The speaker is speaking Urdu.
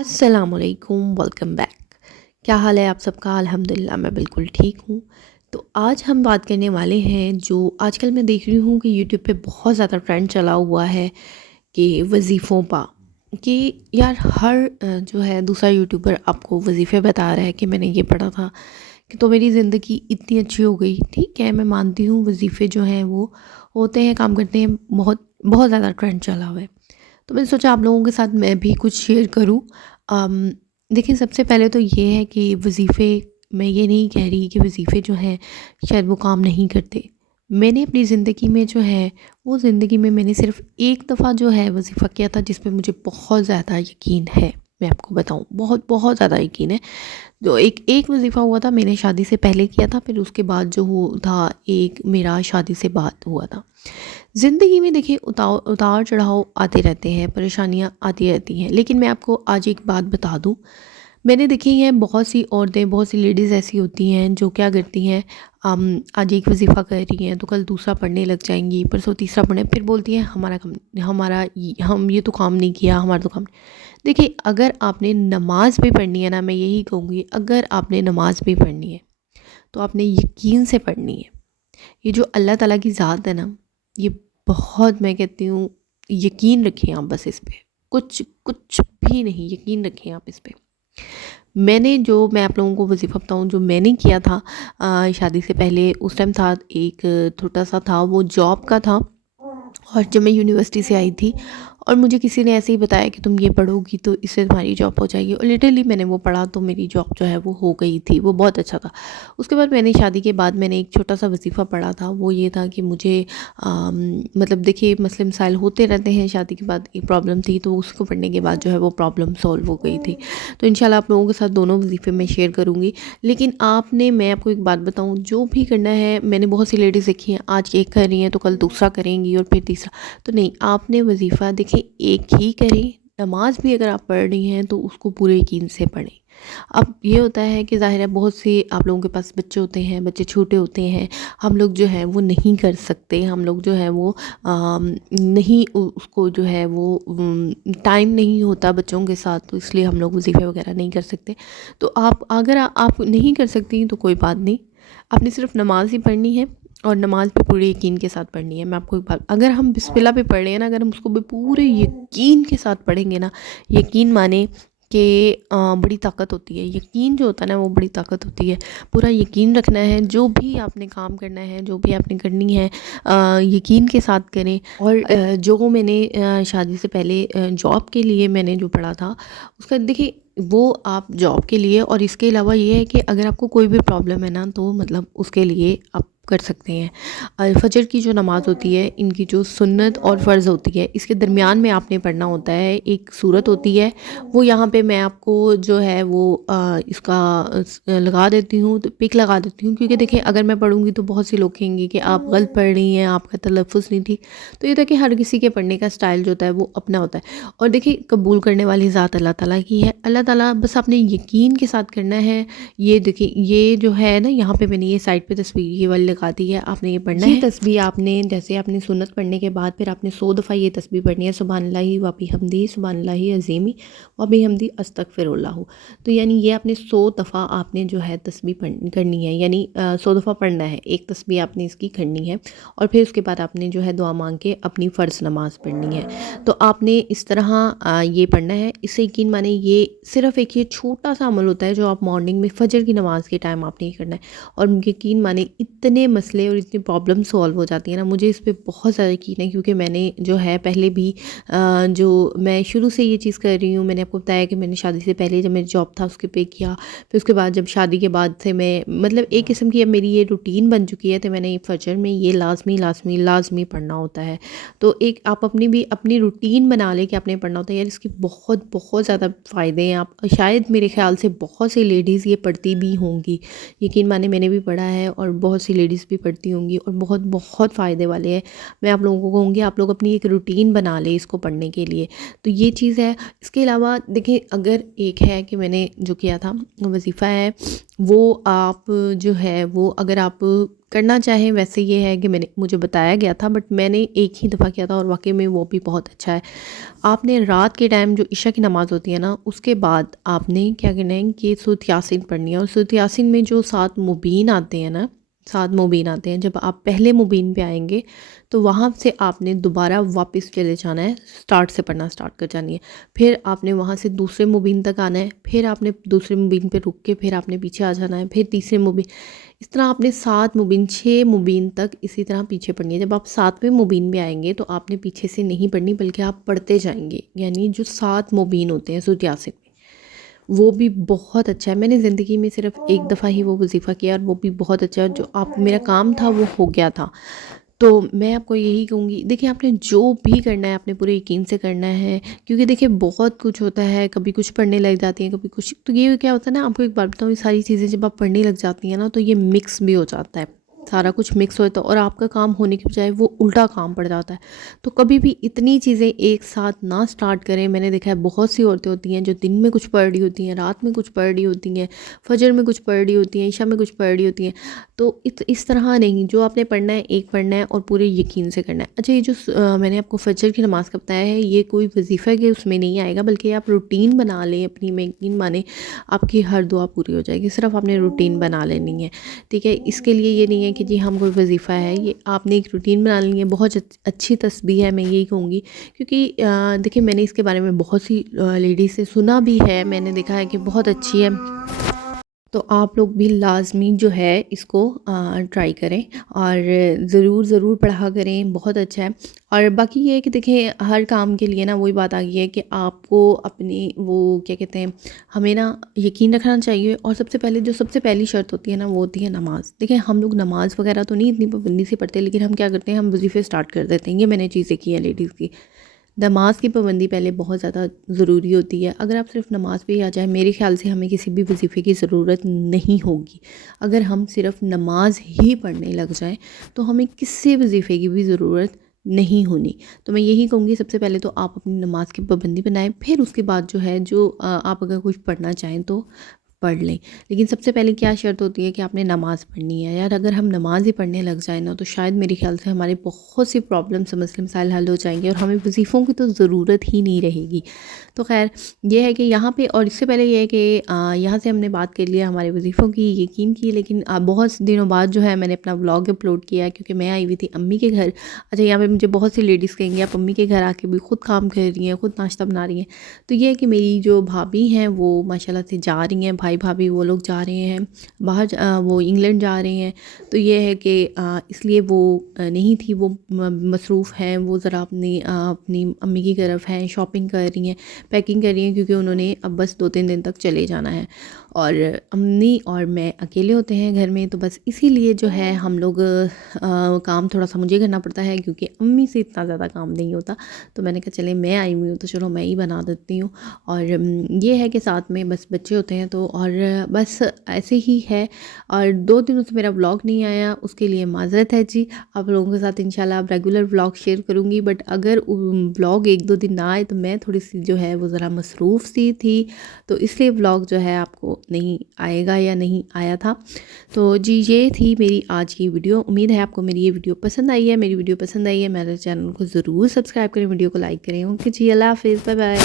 السلام علیکم، ویلکم بیک۔ کیا حال ہے آپ سب کا؟ الحمدللہ میں بالکل ٹھیک ہوں۔ تو آج ہم بات کرنے والے ہیں جو آج کل میں دیکھ رہی ہوں کہ یوٹیوب پہ بہت زیادہ ٹرینڈ چلا ہوا ہے کہ وظیفوں پا کہ یار ہر جو ہے دوسرا یوٹیوبر آپ کو وظیفے بتا رہا ہے کہ میں نے یہ پڑھا تھا کہ تو میری زندگی اتنی اچھی ہو گئی۔ ٹھیک ہے، میں مانتی ہوں وظیفے جو ہیں وہ ہوتے ہیں، کام کرتے ہیں، بہت بہت زیادہ ٹرینڈ چلا ہوا ہے۔ تو میں نے سوچا آپ لوگوں کے ساتھ میں بھی کچھ شیئر کروں۔ ام، دیکھیں، سب سے پہلے تو یہ ہے کہ وظیفے، میں یہ نہیں کہہ رہی کہ وظیفے جو ہیں شاید وہ کام نہیں کرتے۔ میں نے اپنی زندگی میں جو ہے وہ زندگی میں نے صرف ایک دفعہ جو ہے وظیفہ کیا تھا جس پہ مجھے بہت زیادہ یقین ہے۔ میں آپ کو بتاؤں، بہت بہت زیادہ یقین ہے۔ جو ایک وظیفہ ہوا تھا، میں نے شادی سے پہلے کیا تھا، پھر اس کے بعد جو تھا ایک میرا شادی سے بعد ہوا تھا۔ زندگی میں دیکھیں اتار چڑھاؤ آتے رہتے ہیں، پریشانیاں آتی رہتی ہیں، لیکن میں آپ کو آج ایک بات بتا دوں۔ میں نے دیکھی ہے بہت سی عورتیں، بہت سی لیڈیز ایسی ہوتی ہیں جو کیا کرتی ہیں، آج ایک وظیفہ کر رہی ہیں تو کل دوسرا پڑھنے لگ جائیں گی، پرسوں تیسرا پڑھنے، پھر بولتی ہیں ہم یہ تو کام نہیں کیا، ہمارا تو کام نہیں۔ دیکھیں، اگر آپ نے نماز بھی پڑھنی ہے نا، میں یہی کہوں گی، اگر آپ نے نماز بھی پڑھنی ہے تو آپ نے یقین سے پڑھنی ہے۔ یہ جو اللہ تعالیٰ کی ذات ہے نا، یہ بہت، میں کہتی ہوں، یقین رکھیں آپ بس اس پہ، کچھ بھی نہیں، یقین رکھیں آپ اس پہ۔ میں آپ لوگوں کو وظیفہ بتاؤں جو میں نے کیا تھا شادی سے پہلے، اس ٹائم تھا ایک چھوٹا سا تھا، وہ جاب کا تھا۔ اور جب میں یونیورسٹی سے آئی تھی اور مجھے کسی نے ایسے ہی بتایا کہ تم یہ پڑھو گی تو اس سے تمہاری جاب ہو جائے گی، اور لٹرلی میں نے وہ پڑھا تو میری جاب جو ہے وہ ہو گئی تھی، وہ بہت اچھا تھا۔ اس کے بعد میں نے شادی کے بعد میں نے ایک چھوٹا سا وظیفہ پڑھا تھا، وہ یہ تھا کہ مجھے مطلب دیکھیے مسئلے مسائل ہوتے رہتے ہیں، شادی کے بعد ایک پرابلم تھی تو اس کو پڑھنے کے بعد جو ہے وہ پرابلم سولو ہو گئی تھی۔ تو انشاءاللہ آپ لوگوں کے ساتھ دونوں وظیفے میں شیئر کروں گی۔ لیکن میں آپ کو ایک بات بتاؤں، جو بھی کرنا ہے، میں نے بہت سی لیڈیز دیکھی ہیں آج ایک کر رہی ہیں تو کل دوسرا کریں گی اور پھر تیسرا، تو نہیں، آپ نے وظیفہ دیکھیں ایک ہی کریں۔ نماز بھی اگر آپ پڑھ رہی ہیں تو اس کو پورے یقین سے پڑھیں۔ اب یہ ہوتا ہے کہ ظاہر ہے بہت سے آپ لوگوں کے پاس بچے ہوتے ہیں، بچے چھوٹے ہوتے ہیں، ہم لوگ جو ہے وہ نہیں کر سکتے، ہم لوگ جو ہے وہ نہیں، اس کو جو ہے وہ ٹائم نہیں ہوتا بچوں کے ساتھ، تو اس لیے ہم لوگ وظیفے وغیرہ نہیں کر سکتے۔ تو اگر آپ نہیں کر سکتی تو کوئی بات نہیں، آپ نے صرف نماز ہی پڑھنی ہے، اور نماز بھی پورے یقین کے ساتھ پڑھنی ہے۔ میں آپ کو ایک بات، اگر ہم بسم اللہ پہ پڑھ رہے ہیں نا، اگر ہم اس کو بھی پورے یقین کے ساتھ پڑھیں گے نا، یقین مانے کہ بڑی طاقت ہوتی ہے، یقین جو ہوتا ہے نا وہ بڑی طاقت ہوتی ہے۔ پورا یقین رکھنا ہے، جو بھی آپ نے کام کرنا ہے، جو بھی آپ نے کرنی ہے، یقین کے ساتھ کریں۔ اور جو میں نے شادی سے پہلے جاب کے لیے میں نے جو پڑھا تھا، اس کا دیکھیے وہ آپ جاب کے لیے، اور اس کے علاوہ یہ ہے کہ اگر آپ کو کوئی بھی پرابلم ہے نا تو مطلب اس کے لیے آپ کر سکتے ہیں۔ فجر کی جو نماز ہوتی ہے، ان کی جو سنت اور فرض ہوتی ہے، اس کے درمیان میں آپ نے پڑھنا ہوتا ہے، ایک صورت ہوتی ہے، وہ یہاں پہ میں آپ کو جو ہے وہ اس کا لگا دیتی ہوں، تو پک لگا دیتی ہوں، کیونکہ دیکھیں اگر میں پڑھوں گی تو بہت سے لوگ کہیں گے کہ آپ غلط پڑھ رہی ہیں، آپ کا تلفظ نہیں ٹھیک۔ تو یہ تھا کہ ہر کسی کے پڑھنے کا سٹائل جو ہوتا ہے وہ اپنا ہوتا ہے، اور دیکھیں قبول کرنے والی ذات اللہ تعالیٰ کی ہے۔ اللہ تعالیٰ بس آپ نے یقین کے ساتھ کرنا ہے۔ یہ دیکھیں، یہ جو ہے نا، یہاں پہ میں نے یہ سائڈ پہ تصویر یہ والی لگا دی ہے، آپ نے یہ پڑھنا ہے۔ یہ تسبیح آپ نے، جیسے آپ نے سنت پڑھنے کے بعد پھر آپ نے 100 دفعہ یہ تسبیح پڑھنی ہے، سبحان اللہ و بحمدہ، سبحان اللہ عظیم و بحمدہ، استغفر اللہ۔ تو یعنی یہ آپ نے 100 دفعہ آپ نے جو ہے تسبیح کرنی ہے، یعنی 100 دفعہ پڑھنا ہے، ایک تسبیح آپ نے اس کی کرنی ہے، اور پھر اس کے بعد آپ نے جو ہے دعا مانگ کے اپنی فرض نماز پڑھنی ہے۔ تو آپ نے اس طرح یہ پڑھنا ہے۔ اس سے یقین مانے یہ صرف ایک یہ چھوٹا سا عمل ہوتا ہے جو آپ مارننگ میں فجر کی نماز کے ٹائم آپ نے یہ کرنا ہے، اور یقین مانے اتنے مسئلے اور اتنی پرابلم سولو ہو جاتی ہیں نا۔ مجھے اس پہ بہت زیادہ یقین ہے، کیونکہ میں نے جو ہے پہلے بھی جو میں شروع سے یہ چیز کر رہی ہوں، میں نے آپ کو بتایا کہ میں نے شادی سے پہلے جب میری جاب تھا اس کے پہ کیا، پھر اس کے بعد جب شادی کے بعد سے میں مطلب ایک قسم کی اب میری یہ روٹین بن چکی ہے، تو میں نے فجر میں یہ لازمی پڑھنا ہوتا ہے۔ تو ایک آپ اپنی روٹین بنا لے کہ آپ نے پڑھنا ہوتا ہے یار، اس کی بہت بہت زیادہ فائدے ہیں۔ آپ شاید میرے خیال سے بہت سی لیڈیز یہ پڑھتی بھی ہوں گی، یقین مانے میں نے بھی پڑھا ہے اور بہت سی لیڈیز بھی پڑھتی ہوں گی، اور بہت بہت فائدے والے ہیں۔ میں آپ لوگوں کو کہوں گی آپ لوگ اپنی ایک روٹین بنا لیں اس کو پڑھنے کے لیے، تو یہ چیز ہے۔ اس کے علاوہ دیکھیں، اگر ایک ہے کہ میں نے جو کیا تھا وظیفہ ہے، وہ آپ جو ہے وہ اگر آپ کرنا چاہیں ویسے یہ ہے کہ مجھے بتایا گیا تھا، بٹ میں نے ایک ہی دفعہ کیا تھا اور واقعی میں وہ بھی بہت اچھا ہے۔ آپ نے رات کے ٹائم جو عشاء کی نماز ہوتی ہے نا، اس کے بعد آپ نے کیا کرنا ہے کہ سورۃ یاسین پڑھنی ہے، اور سورۃ یاسین میں جو 7 مبین آتے ہیں نا، 7 مبین آتے ہیں، جب آپ پہلے مبین پہ آئیں گے تو وہاں سے آپ نے دوبارہ واپس چلے جانا ہے، سٹارٹ سے پڑھنا سٹارٹ کر جانی ہے۔ پھر آپ نے وہاں سے دوسرے مبین تک آنا ہے، پھر آپ نے دوسرے مبین پہ رک کے پھر آپ نے پیچھے آ جانا ہے، پھر تیسرے مبین، اس طرح آپ نے 7 مبین، 6 مبین تک اسی طرح پیچھے پڑھنی ہے۔ جب آپ 7ویں مبین میں آئیں گے تو آپ نے پیچھے سے نہیں پڑھنی، بلکہ آپ پڑھتے جائیں گے، یعنی جو 7 مبین ہوتے ہیں سورۃ یاسین میں، وہ بھی بہت اچھا ہے۔ میں نے زندگی میں صرف ایک دفعہ ہی وہ وظیفہ کیا، اور وہ بھی بہت اچھا ہے، جو آپ میرا کام تھا وہ ہو گیا تھا۔ تو میں آپ کو یہی کہوں گی، دیکھیں آپ نے جو بھی کرنا ہے آپ نے پورے یقین سے کرنا ہے، کیونکہ دیکھیں بہت کچھ ہوتا ہے، کبھی کچھ پڑھنے لگ جاتی ہیں، کبھی کچھ، تو یہ کیا ہوتا ہے نا، آپ کو ایک بات بتاؤں، یہ ساری چیزیں جب آپ پڑھنے لگ جاتی ہیں نا تو یہ مکس بھی ہو جاتا ہے، سارا کچھ مکس ہوتا ہے، اور آپ کا کام ہونے کی بجائے وہ الٹا کام پڑ جاتا ہے۔ تو کبھی بھی اتنی چیزیں ایک ساتھ نہ سٹارٹ کریں۔ میں نے دیکھا ہے بہت سی عورتیں ہوتی ہیں جو دن میں کچھ پڑھ رہی ہوتی ہیں، رات میں کچھ پڑھ رہی ہوتی ہیں، فجر میں کچھ پڑھ رہی ہوتی ہیں، عشاء میں کچھ پڑھ رہی ہوتی ہیں۔ تو اس طرح نہیں، جو آپ نے پڑھنا ہے ایک پڑھنا ہے اور پورے یقین سے کرنا ہے۔ اچھا، یہ جو میں نے آپ کو فجر کی نماز کا بتایا ہے، یہ کوئی وظیفہ کے اس میں نہیں آئے گا، بلکہ آپ روٹین بنا لیں اپنی، میں یقین مانیں آپ کی ہر دعا پوری ہو جائے گی، صرف آپ نے روٹین بنا لینی ہے، ٹھیک ہے؟ اس کے لیے یہ نہیں ہے کہ جی ہم کوئی وظیفہ ہے، یہ آپ نے ایک روٹین بنا لینی ہے۔ بہت اچھی تسبیح ہے، میں یہی کہوں گی، کیونکہ دیکھیں میں نے اس کے بارے میں بہت سی لیڈیز سے سنا بھی ہے، میں نے دیکھا ہے کہ بہت اچھی ہے۔ تو آپ لوگ بھی لازمی جو ہے اس کو ٹرائی کریں، اور ضرور ضرور پڑھا کریں، بہت اچھا ہے۔ اور باقی یہ ہے کہ دیکھیں ہر کام کے لیے نا وہی بات آ گئی ہے کہ آپ کو اپنی وہ کیا کہتے ہیں، ہمیں نا یقین رکھنا چاہیے، اور سب سے پہلے جو سب سے پہلی شرط ہوتی ہے نا وہ ہوتی ہے نماز۔ دیکھیں ہم لوگ نماز وغیرہ تو نہیں اتنی پابندی سے پڑھتے، لیکن ہم کیا کرتے ہیں، ہم وظیفے سٹارٹ کر دیتے ہیں۔ یہ میں نے چیزیں کی ہیں لیڈیز کی۔ نماز کی پابندی پہلے بہت زیادہ ضروری ہوتی ہے۔ اگر آپ صرف نماز پہ ہی آ جائیں، میرے خیال سے ہمیں کسی بھی وظیفے کی ضرورت نہیں ہوگی۔ اگر ہم صرف نماز ہی پڑھنے لگ جائیں تو ہمیں کسی وظیفے کی بھی ضرورت نہیں ہونی۔ تو میں یہی کہوں گی سب سے پہلے تو آپ اپنی نماز کی پابندی بنائیں، پھر اس کے بعد جو ہے جو آپ اگر کچھ پڑھنا چاہیں تو پڑھ لیں، لیکن سب سے پہلے کیا شرط ہوتی ہے کہ آپ نے نماز پڑھنی ہے۔ یار اگر ہم نماز ہی پڑھنے لگ جائیں نا تو شاید میرے خیال سے ہمارے بہت سی پرابلمس، مسئلے مسائل حل ہو جائیں گے، اور ہمیں وظیفوں کی تو ضرورت ہی نہیں رہے گی۔ تو خیر یہ ہے کہ یہاں پہ، اور اس سے پہلے یہ ہے کہ یہاں سے ہم نے بات کر لیا ہمارے وظیفوں کی، یقین کی، لیکن بہت دنوں بعد جو ہے میں نے اپنا ولاگ اپلوڈ کیا ہے، کیونکہ میں آئی ہوئی تھی امی کے گھر۔ اچھا، یہاں پہ مجھے بہت سی لیڈیز کہیں گے آپ امی کے گھر آ کے بھی خود کام کر رہی ہیں، خود ناشتہ بنا رہی ہیں۔ تو یہ ہے کہ میری جو بھابھی ہیں وہ ماشاءاللہ سے جا رہی ہیں، بھائی بھابھی وہ لوگ جا رہے ہیں باہر، وہ انگلینڈ جا رہے ہیں۔ تو یہ ہے کہ اس لیے وہ نہیں تھی، وہ مصروف ہیں، وہ ذرا اپنی امی کی طرف ہیں، شاپنگ کر رہی ہیں، پیکنگ کر رہی ہیں، کیونکہ انہوں نے اب بس 2-3 دن تک چلے جانا ہے، اور امی اور میں اکیلے ہوتے ہیں گھر میں۔ تو بس اسی لیے جو ہے ہم لوگ کام تھوڑا سا مجھے کرنا پڑتا ہے، کیونکہ امی سے اتنا زیادہ کام نہیں ہوتا۔ تو میں نے کہا چلیں میں آئی ہوئی ہوں تو چلو میں ہی بنا دیتی ہوں۔ اور یہ ہے کہ ساتھ میں بس بچے ہوتے ہیں تو، اور بس ایسے ہی ہے۔ اور 2 دنوں سے میرا ولاگ نہیں آیا، اس کے لیے معذرت ہے جی۔ آپ لوگوں کے ساتھ انشاءاللہ اب ریگولر ولاگ شیئر کروں گی، بٹ اگر ولاگ 1-2 دن نہ آئے تو میں تھوڑی سی جو ہے وہ ذرا مصروف سی تھی، تو اس لیے ولاگ جو ہے آپ کو نہیں آئے گا یا نہیں آیا تھا۔ تو جی یہ تھی میری آج کی ویڈیو۔ امید ہے آپ کو میری یہ ویڈیو پسند آئی ہے۔ میری ویڈیو پسند آئی ہے، میرے چینل کو ضرور سبسکرائب کریں، ویڈیو کو لائک کریں۔ اوکے جی، اللہ حافظ، بائے بائے۔